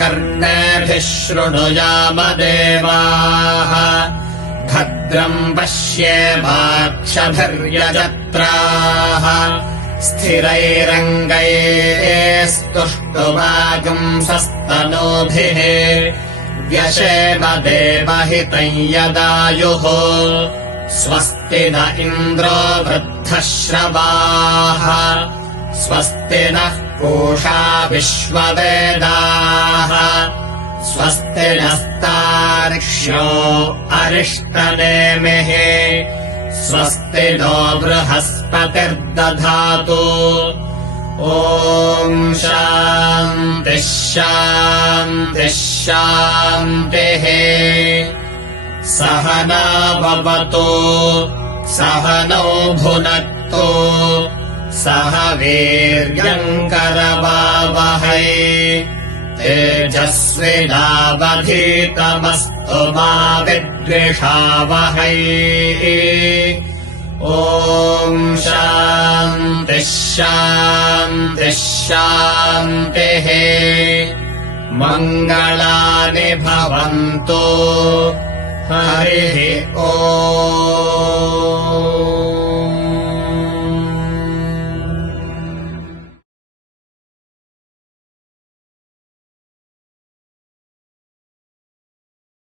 कर्णेभिः शृणुयाम देवाः भद्रम् पश्येमाक्षभिर्यजत्राः स्थिरैरङ्गैस्तुष्टुवागुंसस्तनूभिः व्यशेम देवहितम् यदायुः स्वस्ति न इन्द्रो वृद्धश्रवाः स्वस्ति नः पूषा विश्ववेदाः स्वस्ति नस्तार्क्ष्यो अरिष्टनेमिः स्वस्ति नो बृहस्पतिर्दधातु ॐ शान्तिः शान्तिः शान्तिः सहना भवतु सहनौ भुनक्तु सह वीर्यम् करवावहै तेजस्विनावधीतमस्तु मा विद्विषावहै ॐ शान्तिः शान्तिः शान्तिः मङ्गलानि भवन्तु हरिः ॐ